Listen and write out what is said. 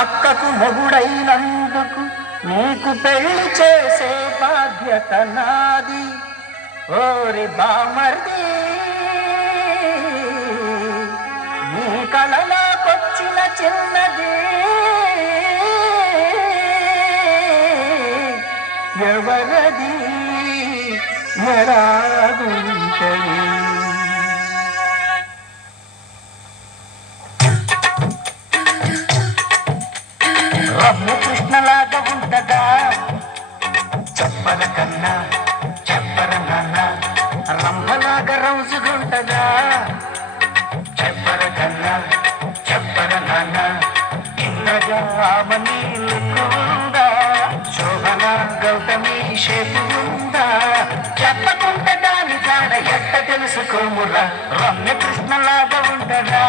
అక్కకు మొగుడైనందుకు నీకు పెళ్లి చేసే బాధ్యత నాది. ఓరి బామర్ది, నీ కలలోకొచ్చిన చిన్నది ఎవరది, ఎలాగుంటది? రమ్య కృష్ణలాగా ఉంటదా చెప్పర కన్నా చెప్పర నాన్న? రంభలాగా రౌజుగుంటదా చెప్పర కన్నా చెప్పర నాన్న? ఇంద్రజామని లుక్కుందా, శోభన గౌతమి షేపు ఉందా? చెప్పకుంటే దాని కాడ ఎట్ట తెలుసుకోమురా? రమ్య కృష్ణలాగా ఉంటదా?